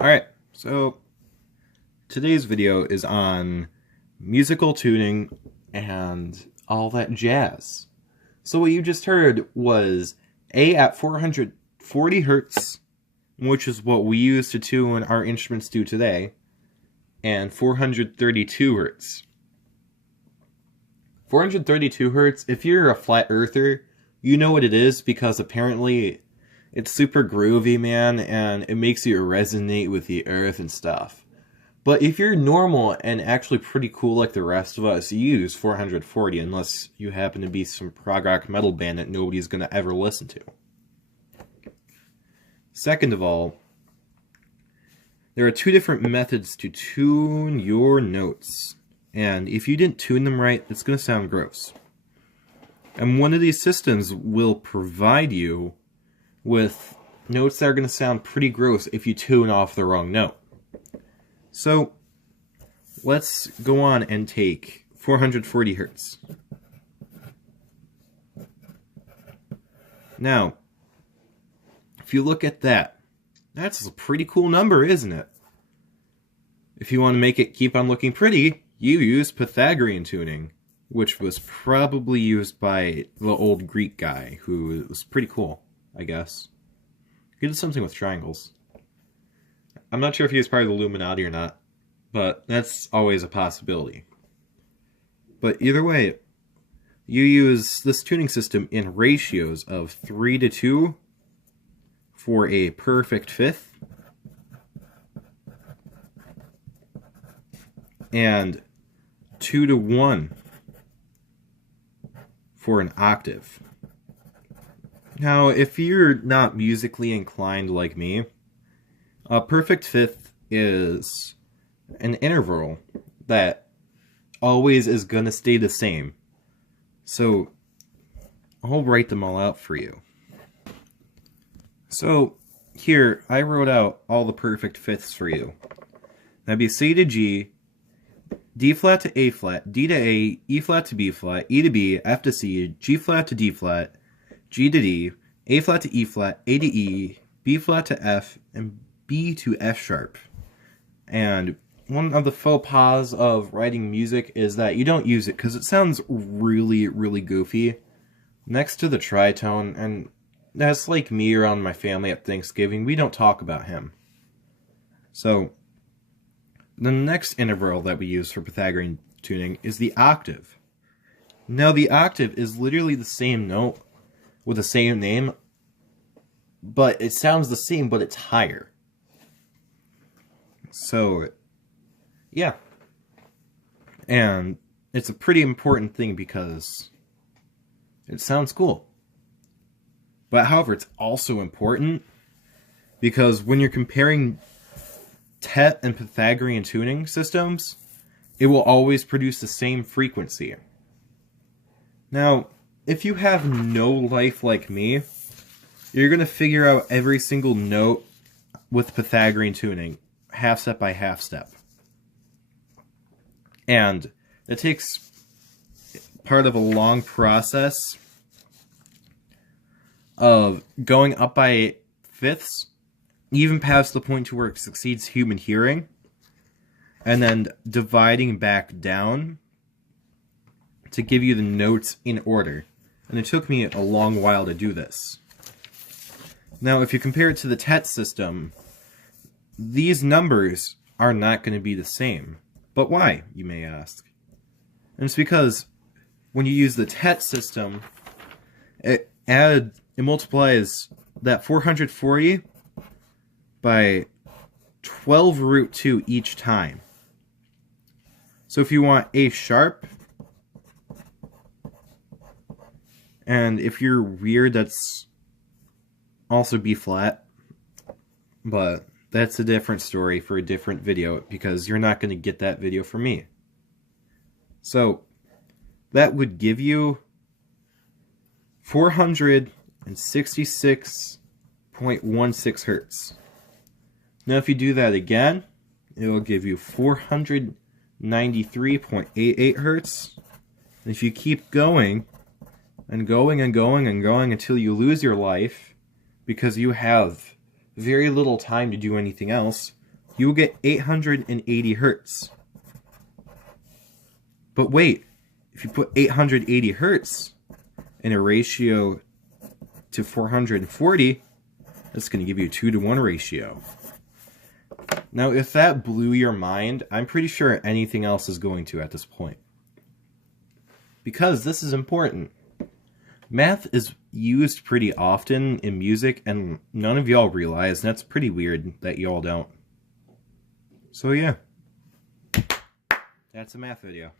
Alright, so today's video is on musical tuning and all that jazz. So what you just heard was A at 440 hertz, which is what we use to tune our instruments to today, and 432 hertz. 432 hertz, if you're a flat earther, you know what it is because apparently it's super groovy, man, and it makes you resonate with the earth and stuff. But if you're normal and actually pretty cool like the rest of us, you use 440 unless you happen to be some prog rock metal band that nobody's going to ever listen to. Second of all, there are two different methods to tune your notes. And if you didn't tune them right, it's going to sound gross. And one of these systems will provide you with notes that are going to sound pretty gross if you tune off the wrong note. So, let's go on and take 440 hertz. Now, if you look at that, that's a pretty cool number, isn't it? If you want to make it keep on looking pretty, you use Pythagorean tuning, which was probably used by the old Greek guy, who was pretty cool, I guess. He did something with triangles. I'm not sure if he was part of the Illuminati or not, but that's always a possibility. But either way, you use this tuning system in ratios of 3:2 for a perfect fifth, and 2:1 for an octave. Now, if you're not musically inclined like me, a perfect fifth is an interval that always is going to stay the same. So, I'll write them all out for you. So, here, I wrote out all the perfect fifths for you. That'd be C to G, D flat to A flat, D to A, E flat to B flat, E to B, F to C, G flat to D flat, G to D, A flat to E flat, A to E, B flat to F, and B to F sharp. And one of the faux pas of writing music is that you don't use it because it sounds really, really goofy next to the tritone, and that's like me around my family at Thanksgiving. We don't talk about him. So, the next interval that we use for Pythagorean tuning is the octave. Now, the octave is literally the same note with the same name, but it sounds the same, but it's higher. So, yeah. And it's a pretty important thing because it sounds cool. But however, it's also important because when you're comparing Tet and Pythagorean tuning systems, it will always produce the same frequency. Now, if you have no life like me, you're going to figure out every single note with Pythagorean tuning, half step by half step. And it takes part of a long process of going up by fifths, even past the point to where it succeeds human hearing, and then dividing back down to give you the notes in order. And it took me a long while to do this. Now, if you compare it to the Tet system, these numbers are not going to be the same. But why, you may ask? And it's because when you use the Tet system, it multiplies that 440 by 12 root 2 each time. So if you want A sharp, and if you're weird, that's also B flat, but that's a different story for a different video because you're not going to get that video from me. So that would give you 466.16 hertz. Now, if you do that again, it will give you 493.88 hertz. And if you keep going, and going and going and going until you lose your life, because you have very little time to do anything else, you will get 880 hertz. But wait, if you put 880 hertz in a ratio to 440, that's going to give you a 2-to-1 ratio. Now, if that blew your mind, I'm pretty sure anything else is going to at this point. Because this is important. Math is used pretty often in music, and none of y'all realize, and that's pretty weird that y'all don't. So yeah, that's a math video.